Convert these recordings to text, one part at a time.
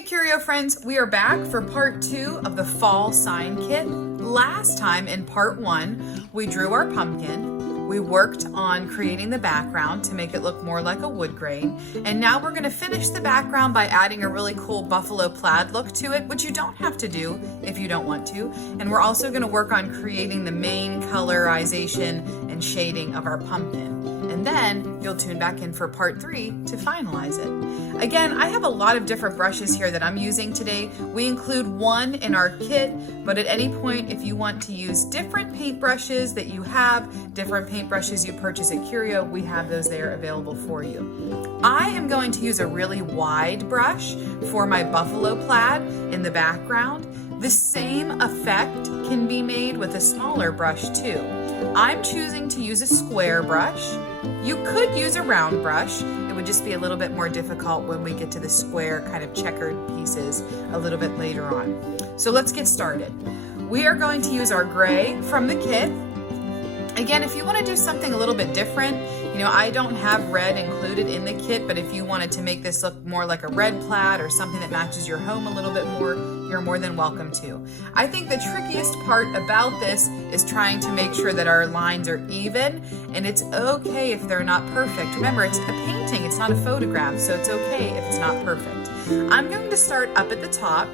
Hey Curio friends, we are back for part 2 of the fall sign kit. Last time in part 1, we drew our pumpkin. We worked on creating the background to make it look more like a wood grain. And now we're gonna finish the background by adding a really cool buffalo plaid look to it, which you don't have to do if you don't want to. And we're also gonna work on creating the main colorization and shading of our pumpkin. And then you'll tune back in for part 3 to finalize it. Again, I have a lot of different brushes here that I'm using today. We include one in our kit, but at any point, if you want to use different paint brushes that you have, different paint brushes you purchase at Curio, we have those there available for you. I am going to use a really wide brush for my buffalo plaid in the background. The same effect can be made with a smaller brush too. I'm choosing to use a square brush. You could use a round brush. It would just be a little bit more difficult when we get to the square kind of checkered pieces a little bit later on. So let's get started. We are going to use our gray from the kit. Again, if you want to do something a little bit different, I don't have red included in the kit, but if you wanted to make this look more like a red plaid or something that matches your home a little bit more, you're more than welcome to. I think the trickiest part about this is trying to make sure that our lines are even, and it's okay if they're not perfect. Remember, it's a painting, it's not a photograph, so it's okay if it's not perfect. I'm going to start up at the top.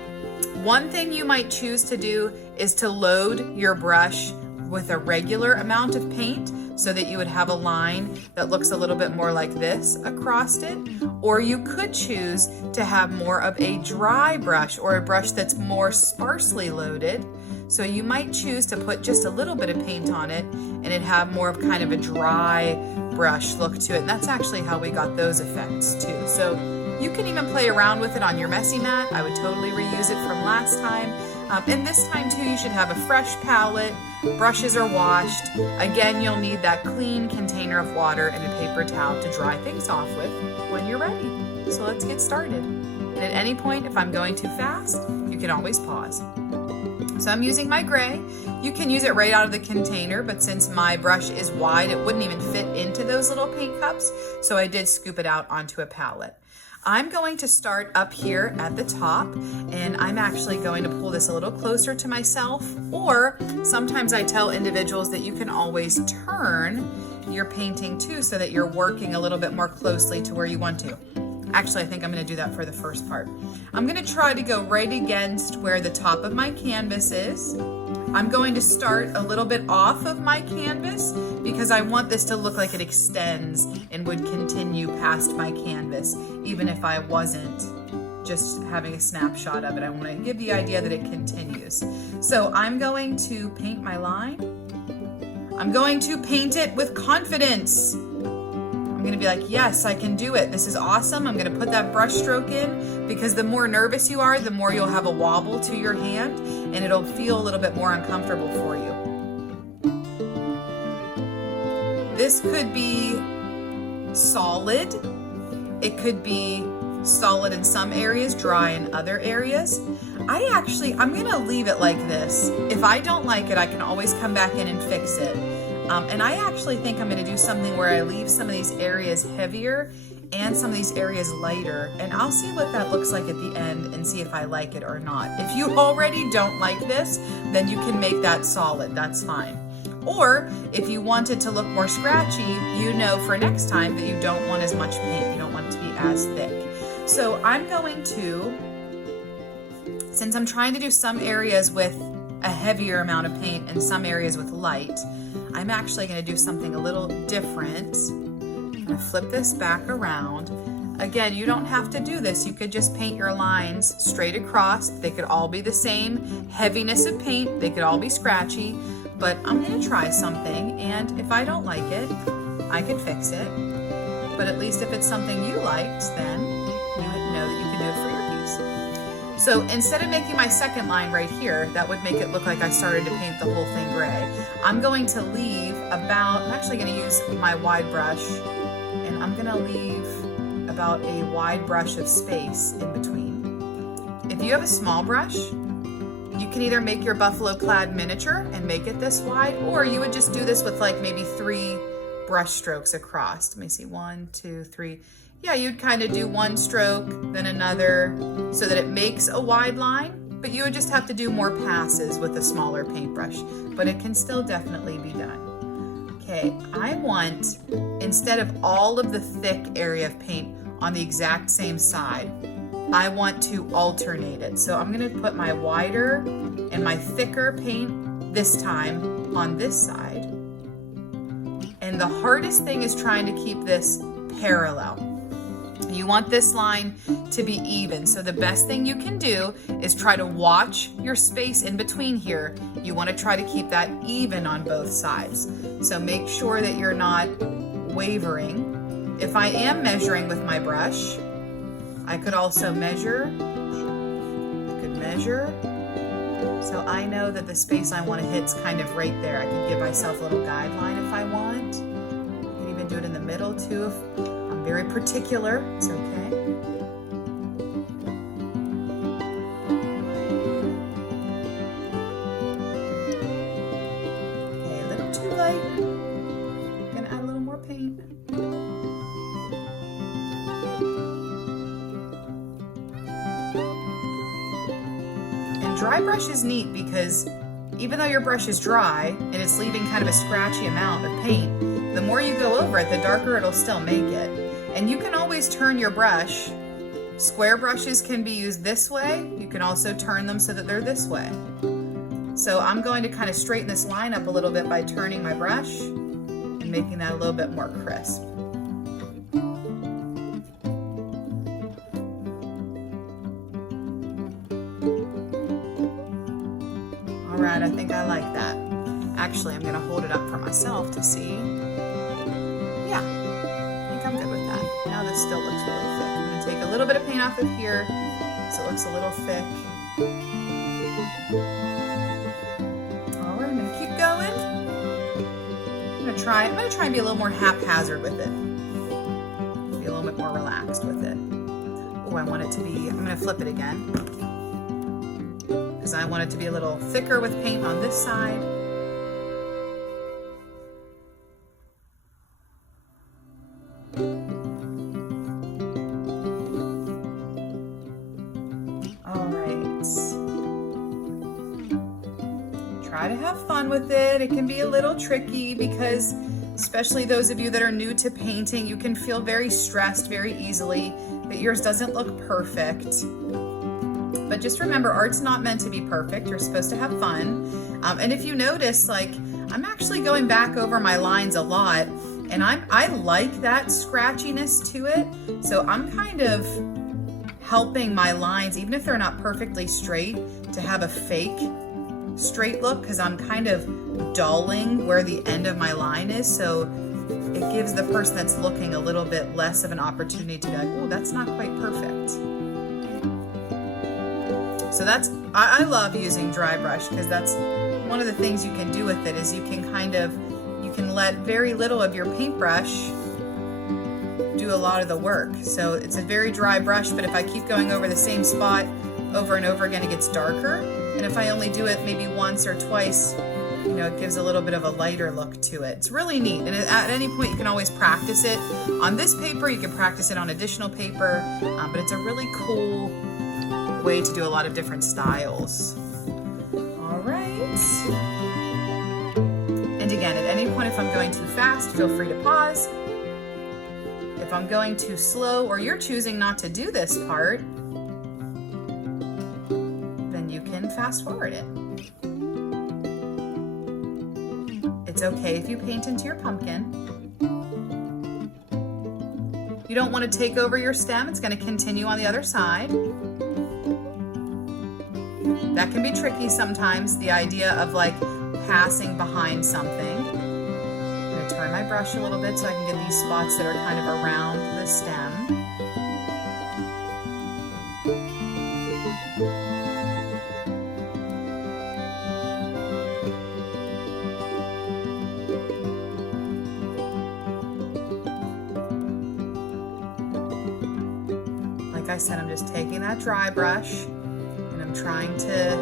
One thing you might choose to do is to load your brush with a regular amount of paint so that you would have a line that looks a little bit more like this across it. Or you could choose to have more of a dry brush or a brush that's more sparsely loaded. So you might choose to put just a little bit of paint on it and it have more of kind of a dry brush look to it. And that's actually how we got those effects too. So you can even play around with it on your messy mat. I would totally reuse it from last time. And this time too, you should have a fresh palette. Brushes are washed. Again, you'll need that clean container of water and a paper towel to dry things off with when you're ready. So let's get started. And at any point, if I'm going too fast, you can always pause. So I'm using my gray. You can use it right out of the container, but since my brush is wide, it wouldn't even fit into those little paint cups. So I did scoop it out onto a palette. I'm going to start up here at the top, and I'm actually going to pull this a little closer to myself, or sometimes I tell individuals that you can always turn your painting too so that you're working a little bit more closely to where you want to. Actually, I think I'm going to do that for the first part. I'm going to try to go right against where the top of my canvas is. I'm going to start a little bit off of my canvas because I want this to look like it extends and would continue past my canvas, even if I wasn't just having a snapshot of it. I want to give the idea that it continues. So I'm going to paint my line. I'm going to paint it with confidence. I'm going to be like, yes, I can do it. This is awesome. I'm going to put that brush stroke in because the more nervous you are, the more you'll have a wobble to your hand and it'll feel a little bit more uncomfortable for you. This could be solid. It could be solid in some areas, dry in other areas. I'm going to leave it like this. If I don't like it, I can always come back in and fix it. And I actually think I'm going to do something where I leave some of these areas heavier and some of these areas lighter, and I'll see what that looks like at the end and see if I like it or not. If you already don't like this, then you can make that solid, that's fine. Or if you want it to look more scratchy, you know for next time that you don't want as much paint, you don't want it to be as thick. So I'm going to, since I'm trying to do some areas with a heavier amount of paint and some areas with light, I'm actually going to do something a little different. I'm going to flip this back around. Again, you don't have to do this. You could just paint your lines straight across. They could all be the same heaviness of paint. They could all be scratchy, but I'm going to try something, and if I don't like it, I can fix it. But at least if it's something you liked, then you would know that you can do it for your piece. So instead of making my second line right here, that would make it look like I started to paint the whole thing gray. I'm going to leave I'm actually going to use my wide brush, and I'm going to leave about a wide brush of space in between. If you have a small brush, you can either make your buffalo plaid miniature and make it this wide, or you would just do this with like maybe 3 brush strokes across. Let me see, 1, 2, 3. yeah, you'd kind of do one stroke, then another, so that it makes a wide line, but you would just have to do more passes with a smaller paintbrush, but it can still definitely be done. Okay, I want, instead of all of the thick area of paint on the exact same side, I want to alternate it. So I'm gonna put my wider and my thicker paint this time on this side. And the hardest thing is trying to keep this parallel. You want this line to be even. So the best thing you can do is try to watch your space in between here. You want to try to keep that even on both sides. So make sure that you're not wavering. If I am measuring with my brush, I could also measure. I could measure. So I know that the space I want to hit is kind of right there. I could give myself a little guideline if I want. I can even do it in the middle too if I'm very particular. It's okay. Okay, a little too light. Gonna add a little more paint. Dry brush is neat because even though your brush is dry and it's leaving kind of a scratchy amount of paint, the more you go over it, the darker it'll still make it. And you can always turn your brush. Square brushes can be used this way. You can also turn them so that they're this way. So I'm going to kind of straighten this line up a little bit by turning my brush and making that a little bit more crisp. All right, I think I like that. Actually, I'm gonna hold it up for myself to see. Yeah, I think I'm good with that. Now this still looks really thick. I'm gonna take a little bit of paint off of here so it looks a little thick. All right, I'm gonna keep going. I'm gonna try and be a little more haphazard with it. Be a little bit more relaxed with it. Oh, I want it to be, I'm gonna flip it again. Because I want it to be a little thicker with paint on this side. All right. Try to have fun with it. It can be a little tricky because, especially those of you that are new to painting, you can feel very stressed very easily that yours doesn't look perfect. But just remember, art's not meant to be perfect. You're supposed to have fun. And if you notice, like, I'm actually going back over my lines a lot, and I like that scratchiness to it. So I'm kind of helping my lines, even if they're not perfectly straight, to have a fake straight look, because I'm kind of dulling where the end of my line is. So it gives the person that's looking a little bit less of an opportunity to be like, oh, that's not quite perfect. So I love using dry brush because that's one of the things you can do with it is you can let very little of your paintbrush do a lot of the work. So it's a very dry brush, but if I keep going over the same spot over and over again, it gets darker. And if I only do it maybe once or twice, it gives a little bit of a lighter look to it. It's really neat. And at any point, you can always practice it. On this paper, you can practice it on additional paper, but it's a really cool way to do a lot of different styles. All right. And again, at any point, if I'm going too fast, feel free to pause. If I'm going too slow or you're choosing not to do this part, then you can fast forward it. It's okay if you paint into your pumpkin. You don't want to take over your stem. It's going to continue on the other side. That can be tricky sometimes, the idea of like passing behind something. I'm going to turn my brush a little bit so I can get these spots that are kind of around the stem. Like I said, I'm just taking that dry brush and I'm trying to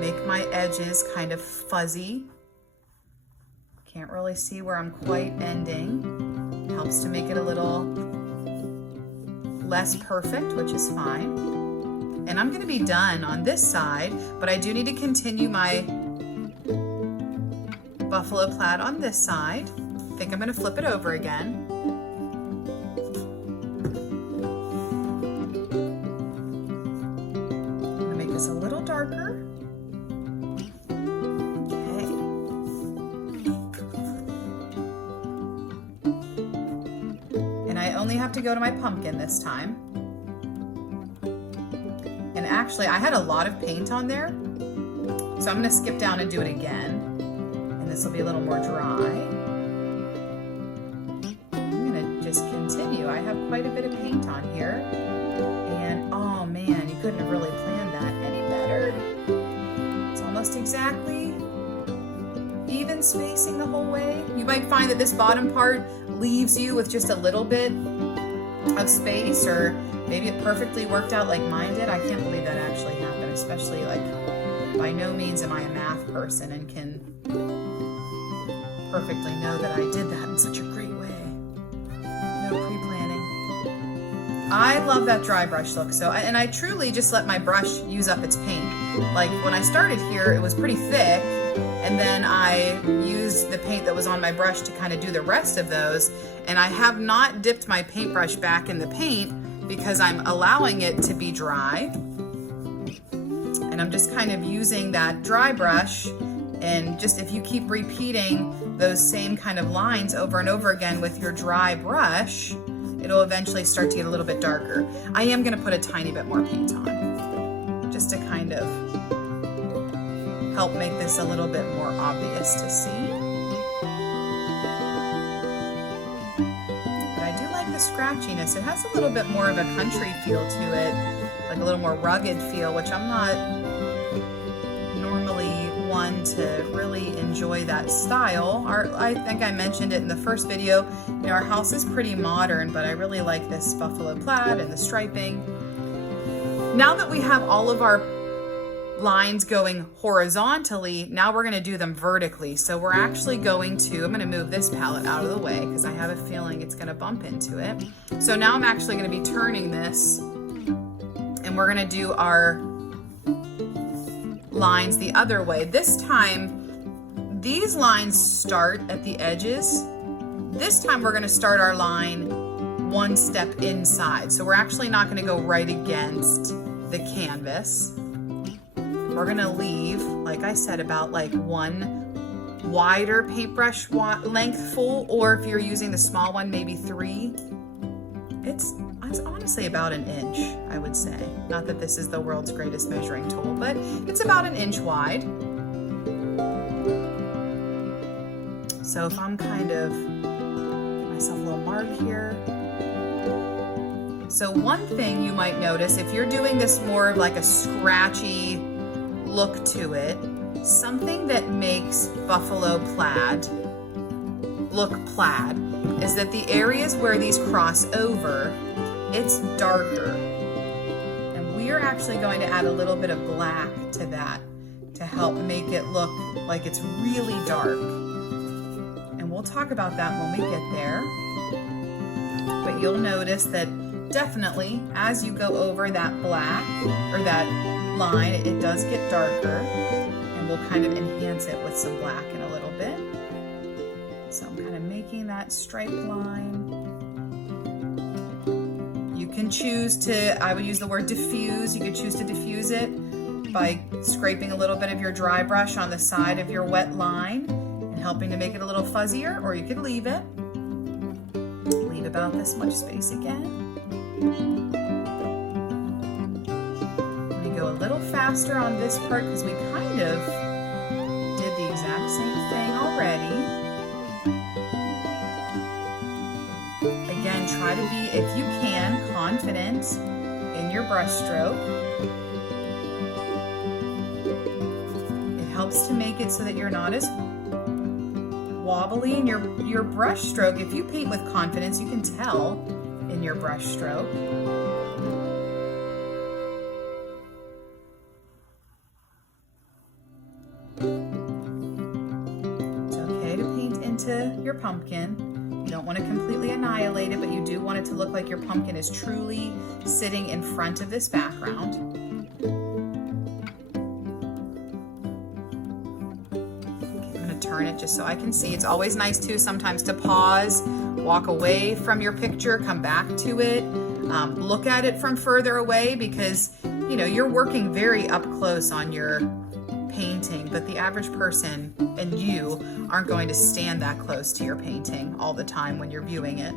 make my edges kind of fuzzy. Can't really see where I'm quite ending. Helps to make it a little less perfect, which is fine. And I'm gonna be done on this side, but I do need to continue my buffalo plaid on this side. I think I'm gonna flip it over again. I'm gonna make this a little darker. Okay. And I only have to go to my pumpkin this time. And actually, I had a lot of paint on there, so I'm gonna skip down and do it again. And this will be a little more dry. I'm gonna just continue. I have quite a bit of paint on here. And oh man, you couldn't have really planned that any better. It's almost exactly even spacing the whole way. You might find that this bottom part leaves you with just a little bit of space, or maybe it perfectly worked out like mine did. I can't believe that actually happened, especially like by no means am I a math person and can perfectly know that I did that in such a great way. No pre-planning. I love that dry brush look. And I truly just let my brush use up its paint. Like when I started here, it was pretty thick, and then I used the paint that was on my brush to kind of do the rest of those. And I have not dipped my paintbrush back in the paint because I'm allowing it to be dry. And I'm just kind of using that dry brush, and just if you keep repeating those same kind of lines over and over again with your dry brush, it'll eventually start to get a little bit darker. I am gonna put a tiny bit more paint on, just to kind of help make this a little bit more obvious to see. But I do like the scratchiness. It has a little bit more of a country feel to it, like a little more rugged feel, which I'm not normally one to really enjoy that style. I think I mentioned it in the first video, you know, our house is pretty modern, but I really like this buffalo plaid and the striping. Now that we have all of our lines going horizontally, now we're gonna do them vertically. So we're actually going to, I'm gonna move this palette out of the way because I have a feeling it's gonna bump into it. So now I'm actually gonna be turning this, and we're gonna do our lines the other way. This time, these lines start at the edges. This time we're gonna start our line one step inside. So we're actually not gonna go right against the canvas. We're gonna leave, like I said, about like one wider paintbrush length full, or if you're using the small one, maybe 3. It's honestly about an inch, I would say. Not that this is the world's greatest measuring tool, but it's about an inch wide. So if I'm kind of, give myself a little mark here. So one thing you might notice, if you're doing this more of like a scratchy look to it, something that makes buffalo plaid look plaid is that the areas where these cross over, it's darker. And we are actually going to add a little bit of black to that to help make it look like it's really dark. And we'll talk about that when we get there. But you'll notice that definitely as you go over that black or that line, it does get darker, and we'll kind of enhance it with some black in a little bit. So I'm kind of making that stripe line. You can choose to, I would use the word diffuse. You could choose to diffuse it by scraping a little bit of your dry brush on the side of your wet line and helping to make it a little fuzzier, or you could leave it. Leave about this much space again. Go a little faster on this part because we kind of did the exact same thing already. Again, try to be, if you can, confident in your brush stroke. It helps to make it so that you're not as wobbly in your brush stroke. If you paint with confidence, you can tell in your brush stroke. Your pumpkin. You don't want to completely annihilate it, but you do want it to look like your pumpkin is truly sitting in front of this background. Okay, I'm going to turn it just so I can see. It's always nice too sometimes to pause, walk away from your picture, come back to it, look at it from further away, because you know you're working very up close on your painting, but the average person and you aren't going to stand that close to your painting all the time when you're viewing it.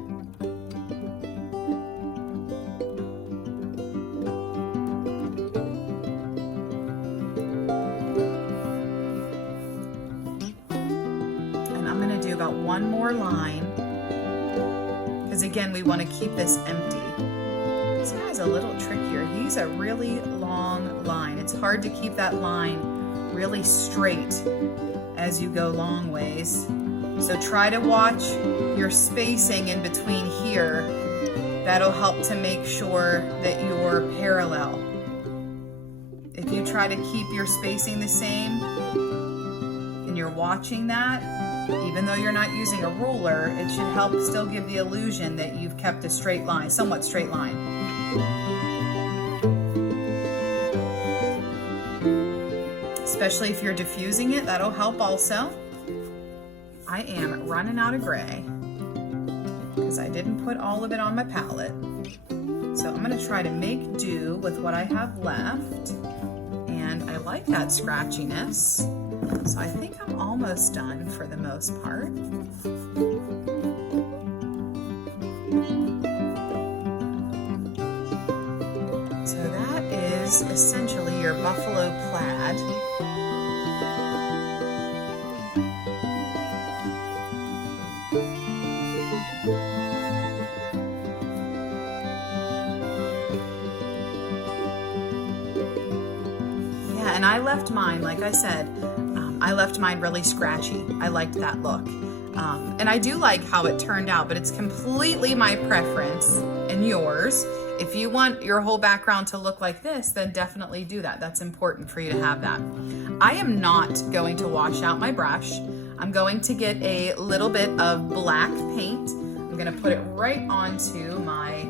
And I'm going to do about one more line, because again we want to keep this empty. This guy's a little trickier. He's a really long line. It's hard to keep that line really straight as you go long ways. So try to watch your spacing in between here. That'll help to make sure that you're parallel. If you try to keep your spacing the same and you're watching that, even though you're not using a ruler, it should help still give the illusion that you've kept a straight line, somewhat straight line. Especially if you're diffusing it, that'll help also. I am running out of gray because I didn't put all of it on my palette. So I'm going to try to make do with what I have left. And I like that scratchiness. So I think I'm almost done for the most part. So that is essentially your buffalo plaid. Yeah, and I left mine, like I said, I left mine really scratchy. I liked that look. And I do like how it turned out, but it's completely my preference and yours. If you want your whole background to look like this, then definitely do that. That's important for you to have that. I am not going to wash out my brush. I'm going to get a little bit of black paint. I'm gonna put it right onto my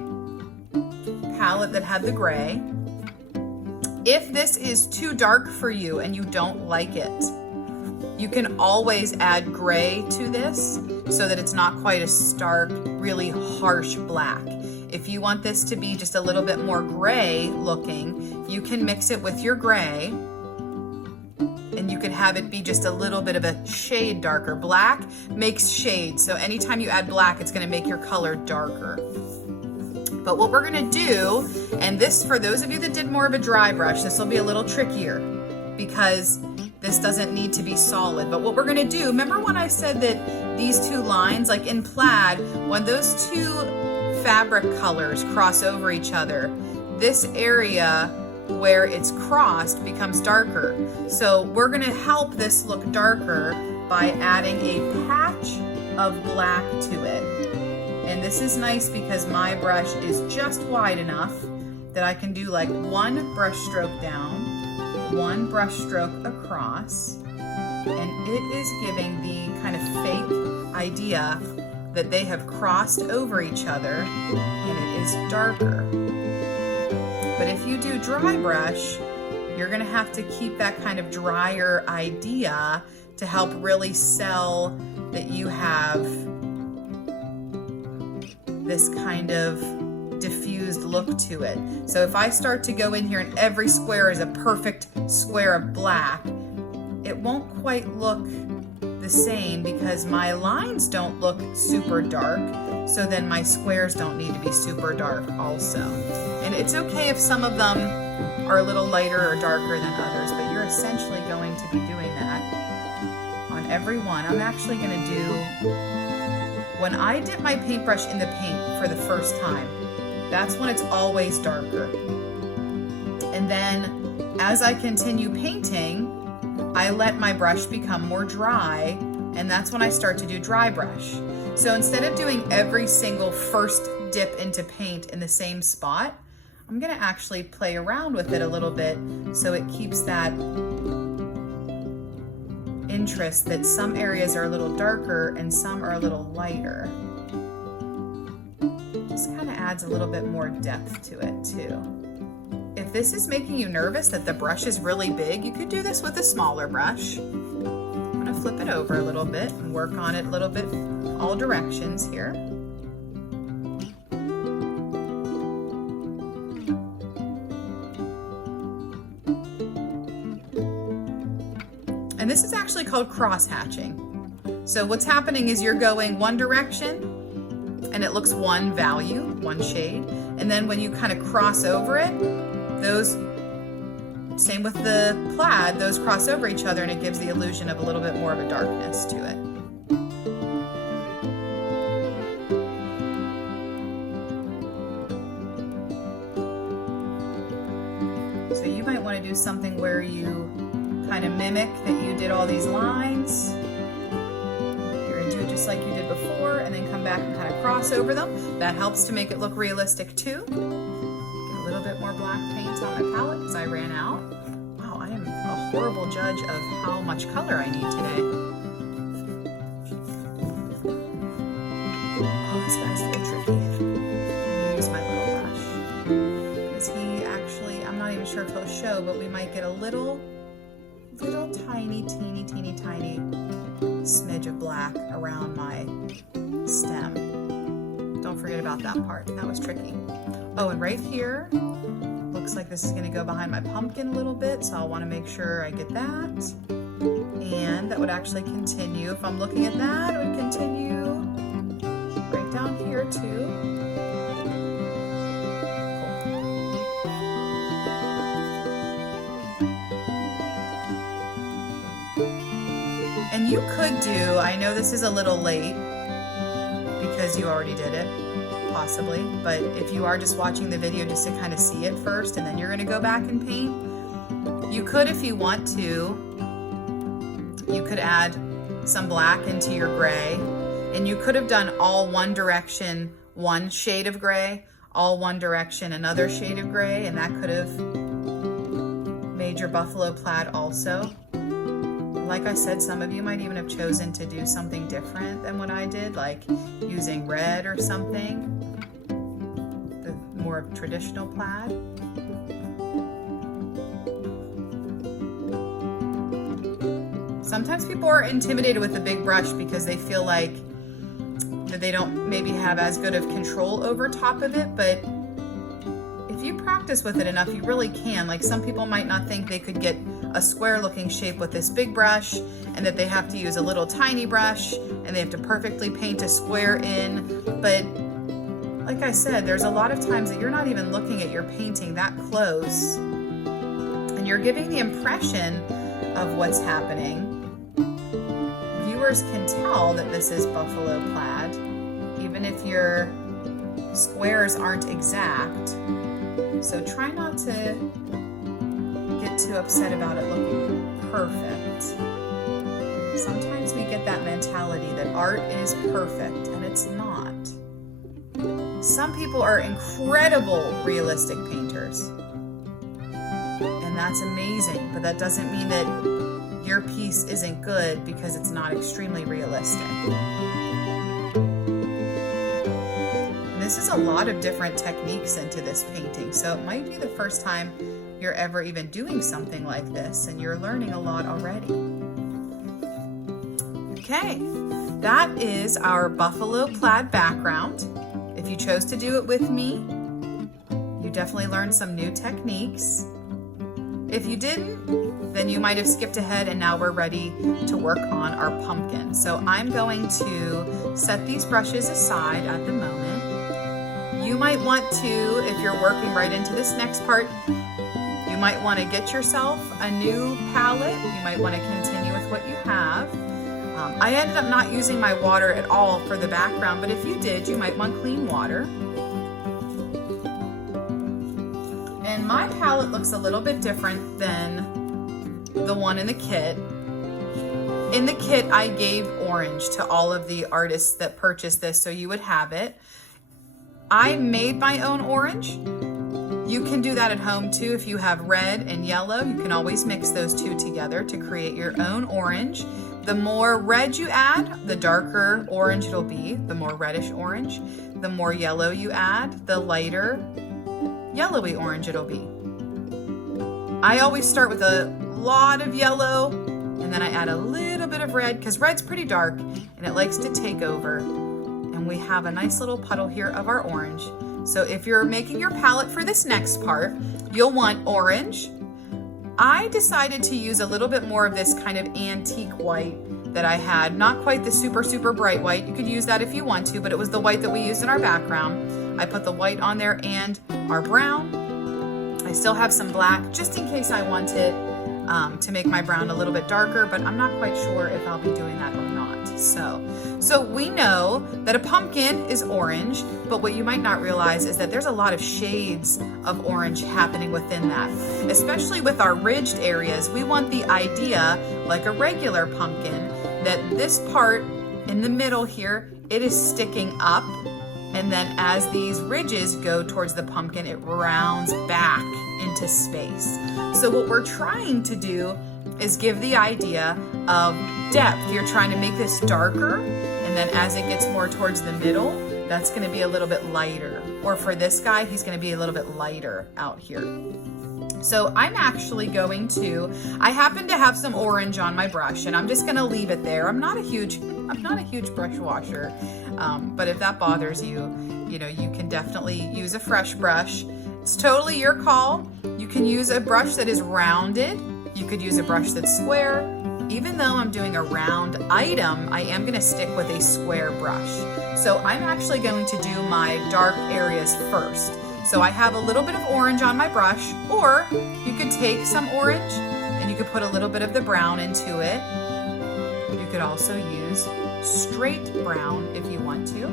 palette that had the gray. If this is too dark for you and you don't like it, you can always add gray to this so that it's not quite a stark, really harsh black. If you want this to be just a little bit more gray looking, you can mix it with your gray and you can have it be just a little bit of a shade darker. Black makes shade, so anytime you add black, it's gonna make your color darker. But what we're gonna do, and this, for those of you that did more of a dry brush, this will be a little trickier because this doesn't need to be solid. But what we're gonna do, remember when I said that these two lines, like in plaid, when those two fabric colors cross over each other, this area where it's crossed becomes darker. So we're gonna help this look darker by adding a patch of black to it. And this is nice because my brush is just wide enough that I can do like one brush stroke down, one brush stroke across, and it is giving the kind of fake idea that they have crossed over each other and it is darker. But if you do dry brush, you're gonna have to keep that kind of drier idea to help really sell that you have this kind of diffused look to it. So if I start to go in here and every square is a perfect square of black, it won't quite look the same because my lines don't look super dark, so then my squares don't need to be super dark also. And it's okay if some of them are a little lighter or darker than others, but you're essentially going to be doing that on every one. I'm actually gonna do, when I dip my paintbrush in the paint for the first time, that's when it's always darker. And then as I continue painting, I let my brush become more dry, and that's when I start to do dry brush. So instead of doing every single first dip into paint in the same spot, I'm gonna actually play around with it a little bit so it keeps that interest that some areas are a little darker and some are a little lighter. This kind of adds a little bit more depth to it too. If this is making you nervous that the brush is really big, you could do this with a smaller brush. I'm gonna flip it over a little bit and work on it a little bit all directions here. And this is actually called cross hatching. So what's happening is you're going one direction and it looks one value, one shade. And then when you kind of cross over it, those, same with the plaid, those cross over each other and it gives the illusion of a little bit more of a darkness to it. So you might want to do something where you kind of mimic that you did all these lines. You're gonna do it just like you did before and then come back and kind of cross over them. That helps to make it look realistic too. Get a little bit more black paint on my palette because I ran out. Wow, I am a horrible judge of how much color I need today. Oh, this guy's a little tricky. I'm gonna use my little brush. Because he actually, I'm not even sure if he'll show, but we might get a little tiny, teeny tiny smidge of black around my stem. Don't forget about that part. That was tricky. Oh, and right here, looks like this is gonna go behind my pumpkin a little bit, so I'll wanna make sure I get that. And that would actually continue. If I'm looking at that, it would continue right down here too. And you could do, I know this is a little late because you already did it, possibly, but if you are just watching the video just to kind of see it first and then you're gonna go back and paint, you could, if you want to, you could add some black into your gray, and you could have done all one direction, one shade of gray, all one direction, another shade of gray, and that could have made your buffalo plaid also. Like I said, some of you might even have chosen to do something different than what I did, like using red or something, the more traditional plaid. Sometimes people are intimidated with a big brush because they feel like that they don't maybe have as good of control over top of it, but if you practice with it enough, you really can. Like, some people might not think they could get a square looking shape with this big brush, and that they have to use a little tiny brush and they have to perfectly paint a square in. But like I said, there's a lot of times that you're not even looking at your painting that close and you're giving the impression of what's happening. Viewers can tell that this is buffalo plaid, even if your squares aren't exact. So try not to get too upset about it looking perfect. Sometimes we get that mentality that art is perfect, and it's not. Some people are incredible realistic painters, and that's amazing, but that doesn't mean that your piece isn't good because it's not extremely realistic. And this is a lot of different techniques into this painting, so it might be the first time you're ever even doing something like this, and you're learning a lot already. Okay, that is our buffalo plaid background. If you chose to do it with me, you definitely learned some new techniques. If you didn't, then you might have skipped ahead, and now we're ready to work on our pumpkin. So I'm going to set these brushes aside at the moment. You might want to, if you're working right into this next part, you might want to get yourself a new palette. You might want to continue with what you have. I ended up not using my water at all for the background, but if you did, you might want clean water. And my palette looks a little bit different than the one in the kit. In the kit, I gave orange to all of the artists that purchased this, so you would have it. I made my own orange. You can do that at home too. If you have red and yellow, you can always mix those two together to create your own orange. The more red you add, the darker orange it'll be, the more reddish orange. the more yellow you add, the lighter yellowy orange it'll be. I always start with a lot of yellow and then I add a little bit of red because red's pretty dark and it likes to take over. And we have a nice little puddle here of our orange. So if you're making your palette for this next part, you'll want orange. I decided to use a little bit more of this kind of antique white that I had, not quite the super, super bright white. You could use that if you want to, but it was the white that we used in our background. I put the white on there and our brown. I still have some black just in case I wanted to make my brown a little bit darker, but I'm not quite sure if I'll be doing that or not. So we know that a pumpkin is orange, but what you might not realize is that there's a lot of shades of orange happening within that. Especially with our ridged areas, we want the idea, like a regular pumpkin, that this part in the middle here, it is sticking up, and then as these ridges go towards the pumpkin, it rounds back into space. So what we're trying to do is give the idea of depth. You're trying to make this darker, and then as it gets more towards the middle, that's going to be a little bit lighter. Or for this guy, he's going to be a little bit lighter out here. So I'm actually going to, I happen to have some orange on my brush and I'm just going to leave it there. I'm not a huge brush washer, but if that bothers you, you know, you can definitely use a fresh brush. It's totally your call. You can use a brush that is rounded. You could use a brush that's square. Even though I'm doing a round item, I am going to stick with a square brush. So I'm actually going to do my dark areas first. So I have a little bit of orange on my brush, or you could take some orange and you could put a little bit of the brown into it. You could also use straight brown if you want to.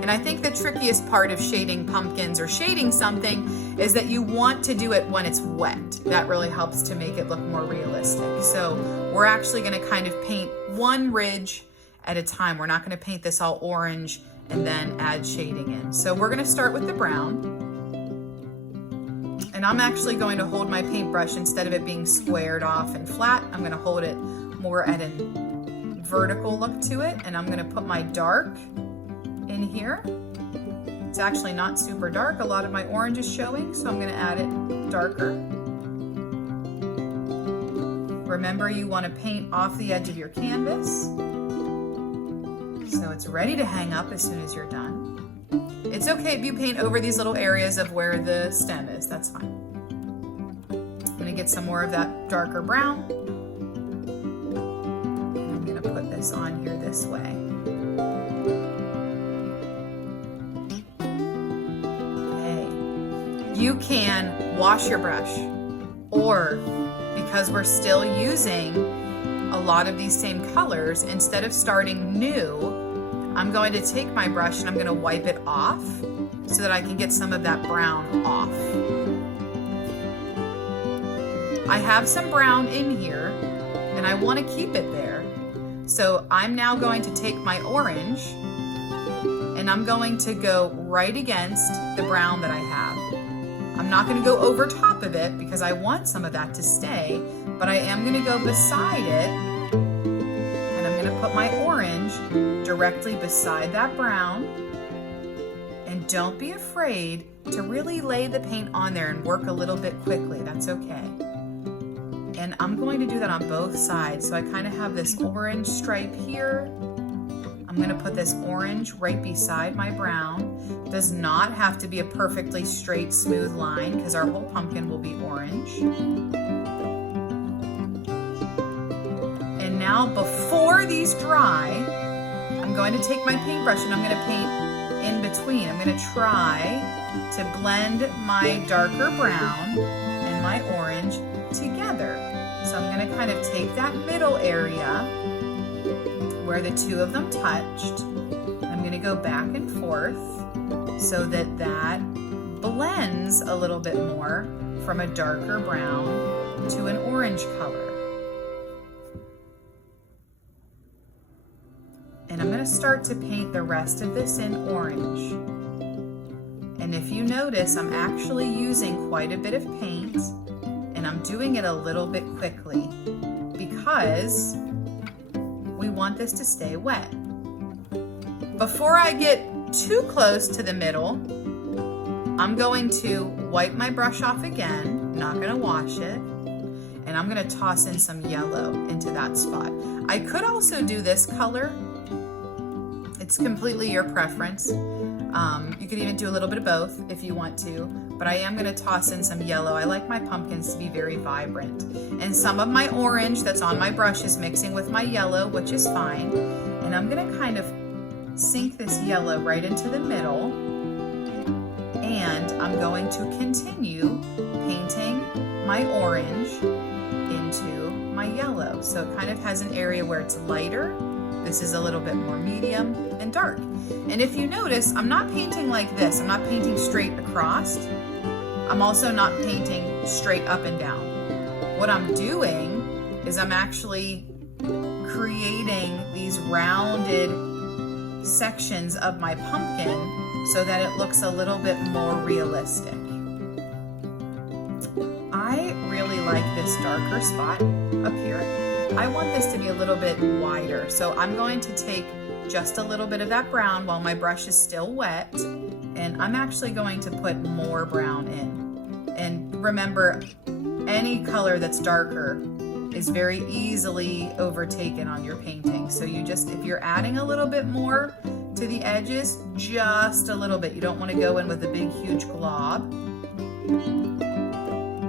And I think the trickiest part of shading pumpkins or shading something is that you want to do it when it's wet. That really helps to make it look more realistic. So we're actually going to kind of paint one ridge at a time. We're not going to paint this all orange and then add shading in. So we're going to start with the brown. And I'm actually going to hold my paintbrush, instead of it being squared off and flat, I'm going to hold it more at a vertical look to it. And I'm going to put my dark in here. It's actually not super dark. A lot of my orange is showing, so I'm going to add it darker. Remember, you want to paint off the edge of your canvas so it's ready to hang up as soon as you're done. It's okay if you paint over these little areas of where the stem is, that's fine. I'm going to get some more of that darker brown. And I'm going to put this on here this way. Okay. You can wash your brush, or because we're still using a lot of these same colors, instead of starting new, I'm going to take my brush and I'm going to wipe it off so that I can get some of that brown off. I have some brown in here and I want to keep it there. So I'm now going to take my orange and I'm going to go right against the brown that I have. I'm not going to go over top of it because I want some of that to stay, but I am going to go beside it, and I'm going to put my orange directly beside that brown. And don't be afraid to really lay the paint on there and work a little bit quickly. That's okay. And I'm going to do that on both sides. So I kind of have this orange stripe here. I'm going to put this orange right beside my brown. Does not have to be a perfectly straight, smooth line because our whole pumpkin will be orange. And now, before these dry, I'm going to take my paintbrush and I'm going to paint in between. I'm going to try to blend my darker brown and my orange together. So I'm going to kind of take that middle area where the two of them touched. I'm going to go back and forth so that that blends a little bit more from a darker brown to an orange color. And I'm going to start to paint the rest of this in orange. And if you notice, I'm actually using quite a bit of paint, and I'm doing it a little bit quickly because we want this to stay wet. Before I get too close to the middle, I'm going to wipe my brush off again, not gonna wash it, and I'm gonna toss in some yellow into that spot. I could also do this color. It's completely your preference. You could even do a little bit of both if you want to, but I am gonna toss in some yellow. I like my pumpkins to be very vibrant. And some of my orange that's on my brush is mixing with my yellow, which is fine. And I'm gonna kind of sink this yellow right into the middle. And I'm going to continue painting my orange into my yellow. So it kind of has an area where it's lighter. This is a little bit more medium and dark. And if you notice, I'm not painting like this. I'm not painting straight across. I'm also not painting straight up and down. What I'm doing is I'm actually creating these rounded sections of my pumpkin so that it looks a little bit more realistic. I really like this darker spot up here. I want this to be a little bit wider, so I'm going to take just a little bit of that brown while my brush is still wet, and I'm actually going to put more brown in. And remember, any color that's darker is very easily overtaken on your painting. So you just, if you're adding a little bit more to the edges, just a little bit. You don't want to go in with a big, huge glob.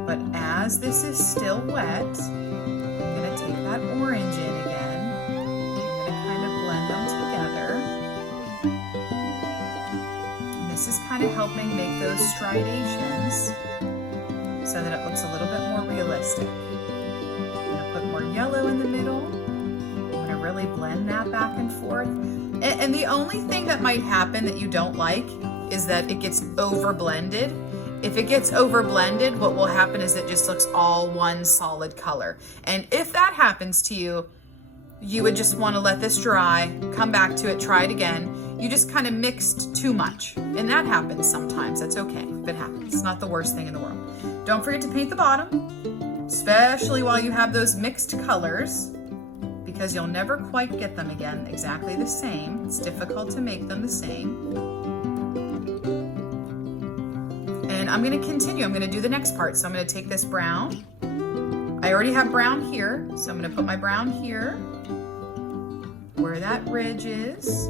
But as this is still wet, I'm going to take that orange in again. I'm going to kind of blend them together. And this is kind of helping make those striations so that it looks a little bit more realistic. I'm going to put more yellow in the middle. I'm going to really blend that back and forth. And the only thing that might happen that you don't like is that it gets over blended. If it gets over blended, what will happen is it just looks all one solid color. And if that happens to you, you would just want to let this dry, come back to it, try it again. You just kind of mixed too much. And that happens sometimes. That's okay if it happens. It's not the worst thing in the world. Don't forget to paint the bottom, especially while you have those mixed colors, because you'll never quite get them again exactly the same. It's difficult to make them the same. And I'm going to continue. I'm going to do the next part. So I'm going to take this brown. I already have brown here, so I'm going to put my brown here where that ridge is.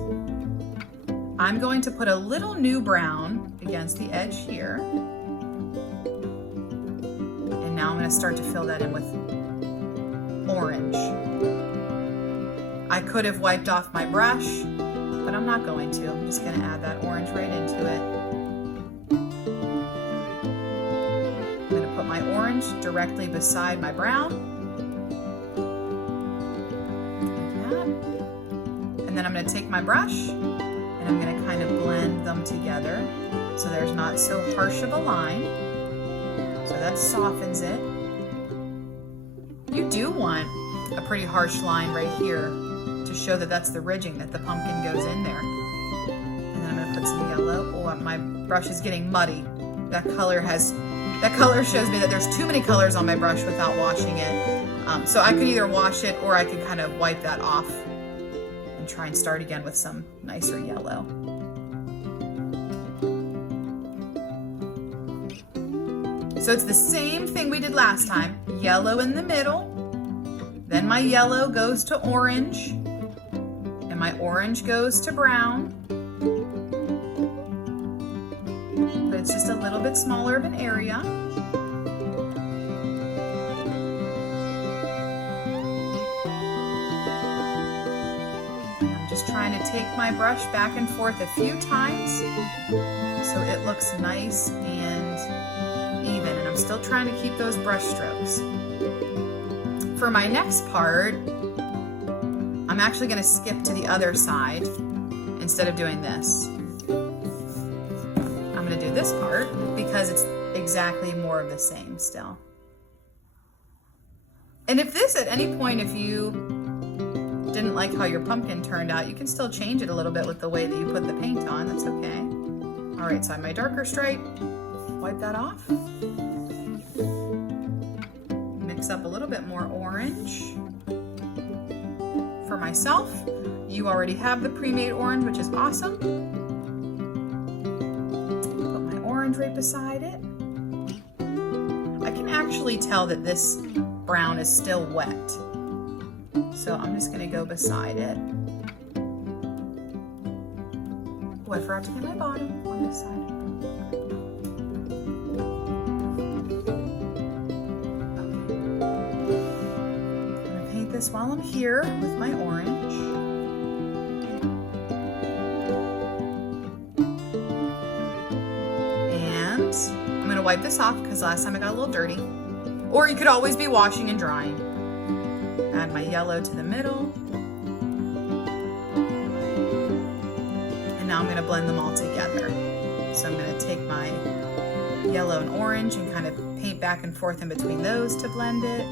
I'm going to put a little new brown against the edge here. And now I'm going to start to fill that in with orange. I could have wiped off my brush, but I'm not going to. I'm just going to add that orange right into it. I'm going to put my orange directly beside my brown. Like that. And then I'm going to take my brush and I'm going to kind of blend them together so there's not so harsh of a line. So that softens it. You do want a pretty harsh line right here to show that that's the ridging, that the pumpkin goes in there. And then I'm going to put some yellow. Oh, my brush is getting muddy. That color shows me that there's too many colors on my brush without washing it. So I could either wash it or I could kind of wipe that off and try and start again with some nicer yellow. So it's the same thing we did last time. Yellow in the middle, then my yellow goes to orange, and my orange goes to brown. But it's just a little bit smaller of an area. Just trying to take my brush back and forth a few times so it looks nice and even. And I'm still trying to keep those brush strokes. For my next part, I'm actually going to skip to the other side instead of doing this. I'm going to do this part because it's exactly more of the same still. And if this at any point, if you didn't like how your pumpkin turned out, you can still change it a little bit with the way that you put the paint on. That's okay. All right, so I have my darker stripe. Wipe that off. Mix up a little bit more orange. For myself, you already have the pre-made orange, which is awesome. ground right beside it. I can actually tell that this brown is still wet. So I'm just gonna go beside it. Oh, I forgot to get my bottom on this side. This while I'm here with my orange. And I'm going to wipe this off because last time I got a little dirty. Or you could always be washing and drying. Add my yellow to the middle. And now I'm going to blend them all together. So I'm going to take my yellow and orange and kind of paint back and forth in between those to blend it.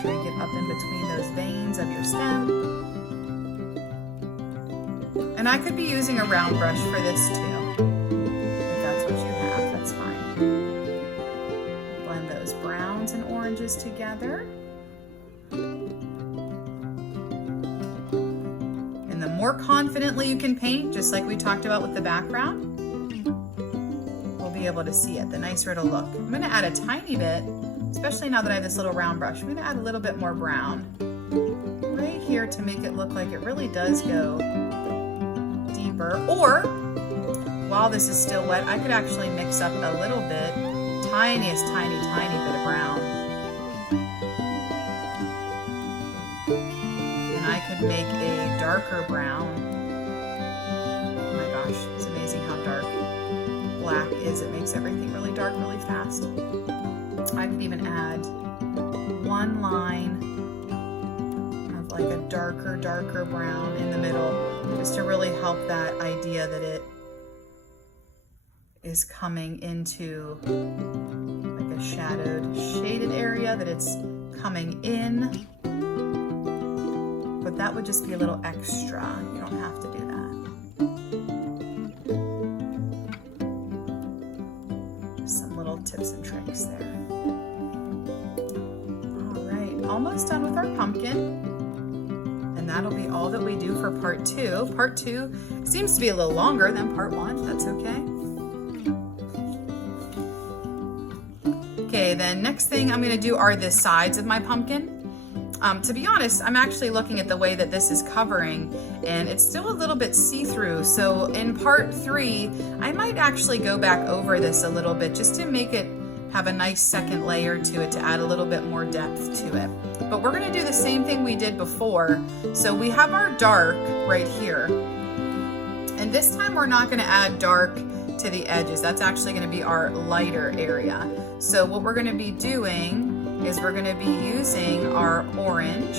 Sure you get up in between those veins of your stem. And I could be using a round brush for this too. If that's what you have, that's fine. Blend those browns and oranges together. And the more confidently you can paint, just like we talked about with the background, we'll be able to see it, the nicer it'll look. I'm gonna add a tiny bit, especially now that I have this little round brush. I'm going to add a little bit more brown right here to make it look like it really does go deeper. Or while this is still wet, I could actually mix up a little bit, tiny bit of brown. And I could make a darker brown. Oh my gosh, it's amazing how dark black is. It makes everything really dark really fast. I could even add one line of like a darker brown in the middle, just to really help that idea that it is coming into like a shaded area, that it's coming in. But that would just be a little extra. You don't have to do that. Just some little tips and tricks there. Almost done with our pumpkin, and that'll be all that we do for part 2. Part 2 seems to be a little longer than part 1. That's okay. Okay, then next thing I'm going to do are the sides of my pumpkin. To be honest, I'm actually looking at the way that this is covering, and it's still a little bit see-through. So in part 3, I might actually go back over this a little bit just to make it have a nice second layer to it, to add a little bit more depth to it. But we're gonna do the same thing we did before. So we have our dark right here. And this time we're not gonna add dark to the edges. That's actually gonna be our lighter area. So what we're gonna be doing is we're gonna be using our orange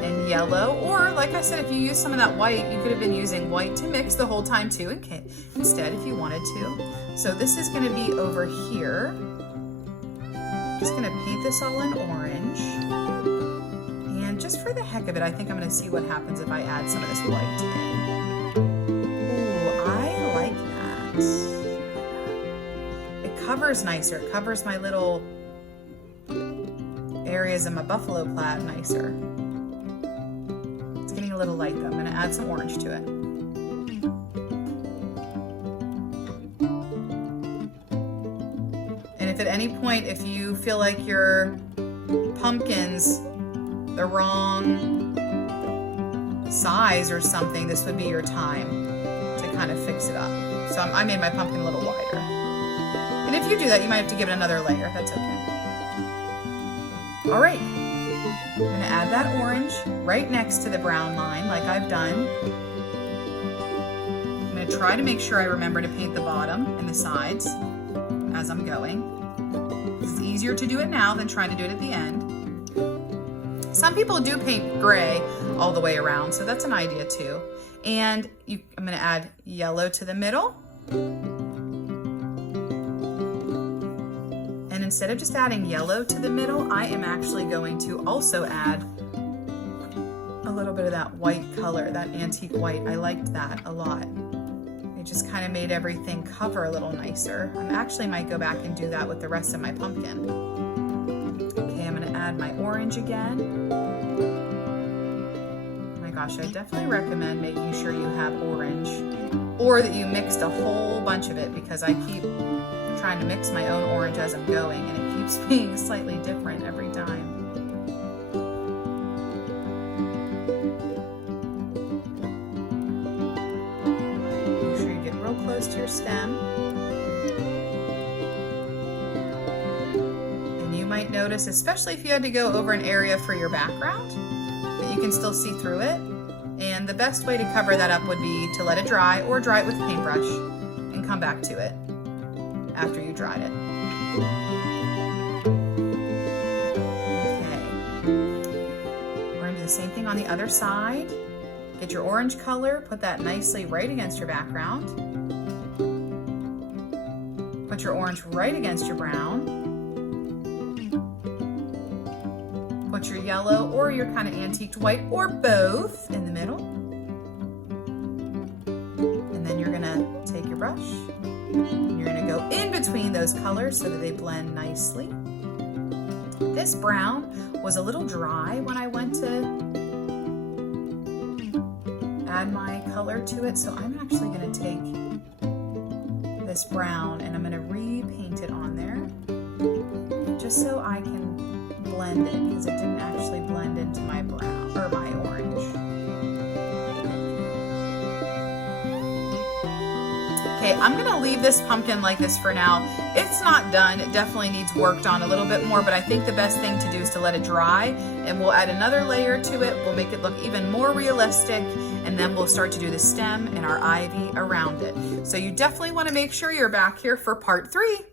and yellow, or like I said, if you use some of that white, you could have been using white to mix the whole time too, instead if you wanted to. So this is going to be over here. Just going to paint this all in orange. And just for the heck of it, I think I'm going to see what happens if I add some of this white in. Ooh, I like that. It covers nicer. It covers my little areas of my buffalo plaid nicer. It's getting a little light though. I'm going to add some orange to it. If at any point, if you feel like your pumpkin's the wrong size or something, this would be your time to kind of fix it up. So I made my pumpkin a little wider. And if you do that, you might have to give it another layer. That's okay. All right, I'm gonna add that orange right next to the brown line like I've done. I'm gonna try to make sure I remember to paint the bottom and the sides as I'm going. It's easier to do it now than trying to do it at the end. Some people do paint gray all the way around, so that's an idea too. And I'm gonna add yellow to the middle. And instead of just adding yellow to the middle, I am actually going to also add a little bit of that white color, that antique white. I liked that a lot. It just kind of made everything cover a little nicer. I actually might go back and do that with the rest of my pumpkin. Okay, I'm gonna add my orange again. Oh my gosh, I definitely recommend making sure you have orange or that you mixed a whole bunch of it, because I keep trying to mix my own orange as I'm going and it keeps being slightly different every time. Make sure you get real close to your stem. And you might notice, especially if you had to go over an area for your background, that you can still see through it. And the best way to cover that up would be to let it dry or dry it with a paintbrush and come back to it after you dried it. Okay. We're gonna do the same thing on the other side. Get your orange color, put that nicely right against your background. Put your orange right against your brown. Put your yellow or your kind of antiqued white or both in the middle. And then you're gonna take your brush and you're gonna go in between those colors so that they blend nicely. This brown was a little dry when I went to add my color to it, so I'm actually gonna take this brown and I'm gonna repaint it on there just so I can blend it, because it didn't actually blend into my brown or my orange. Okay, I'm gonna leave this pumpkin like this for now. It's not done, it definitely needs worked on a little bit more, but I think the best thing to do is to let it dry, and we'll add another layer to it. We'll make it look even more realistic, and then we'll start to do the stem and our ivy around it. So you definitely wanna make sure you're back here for part 3.